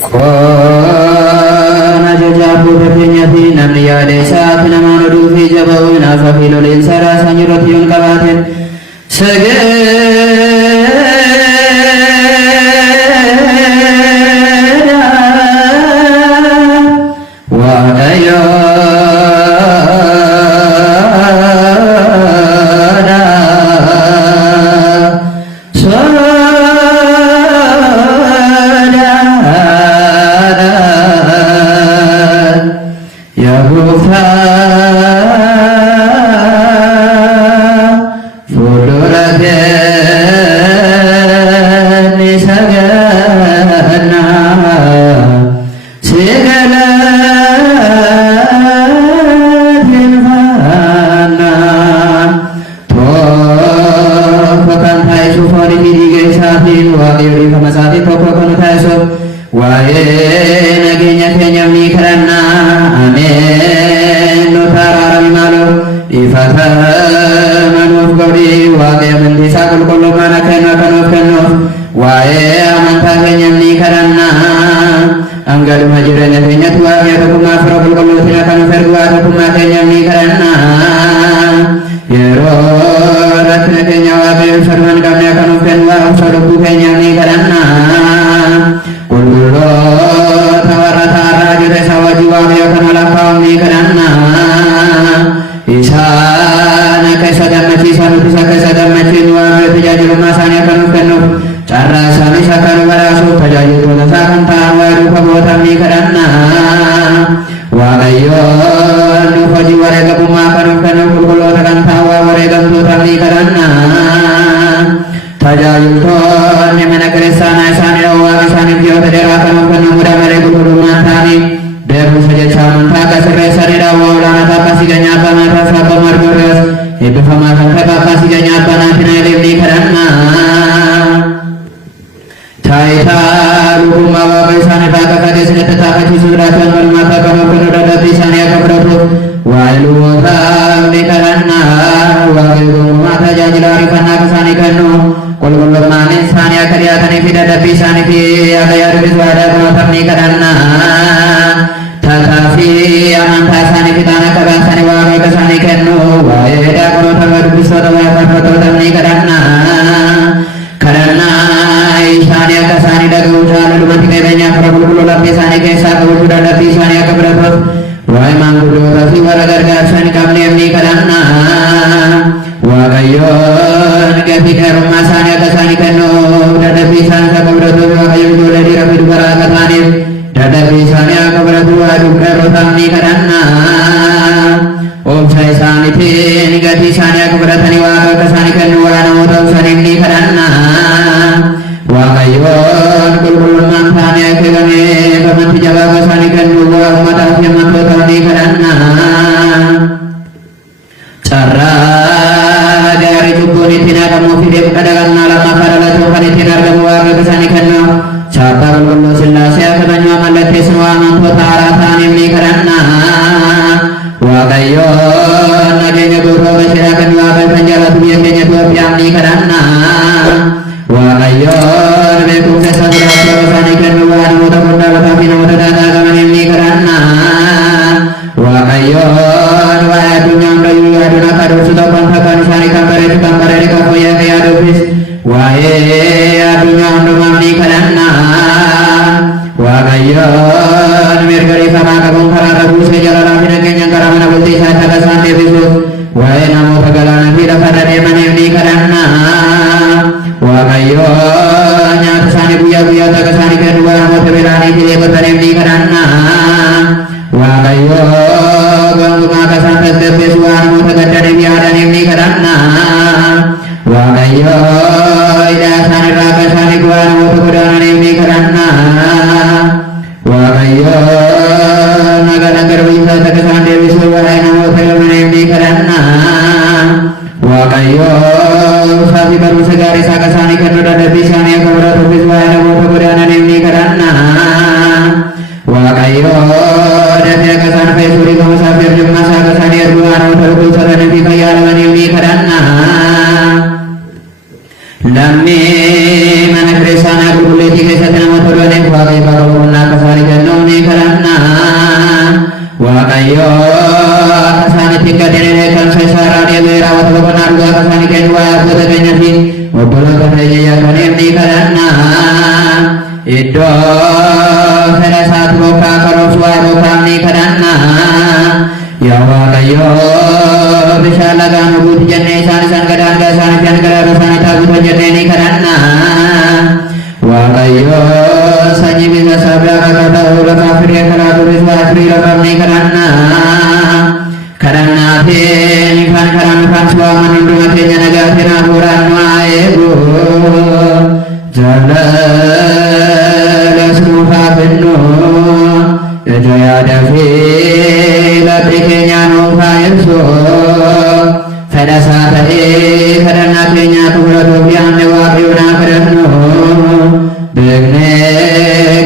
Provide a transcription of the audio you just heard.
Kona jajabu berpenyati namni yade saat nama nudu fi jabawu nafa filolin sarasa nyurotiun kabatin Lamme mana kresana guruleti Ido Ferasat Boka Karoswa Boka Ni Karana Ya Waaqayyo bishaan lagaan dhuguutti jennee isaan gadaan gaasaan ifyaan garaara isaanii taaguuta jennee ni kadhanna. Waaqayyo sanyii bisa sabdaa kakata lafa firii karaa turis waa firii lafaaf ni kadhanna. Kadhannaatiin kan karaan kan suwaaman hunduma keenya nagaatiin hafuuraan nu haa eegu. Jaalala suufaa kennu. Ija yaada fi labbi keenya nuuf haa ibsu. Fedhasaa ta'ee kadhannaa keenya xumuratuuf yaadne Waaqayyoon haa kadhannu. Beeknee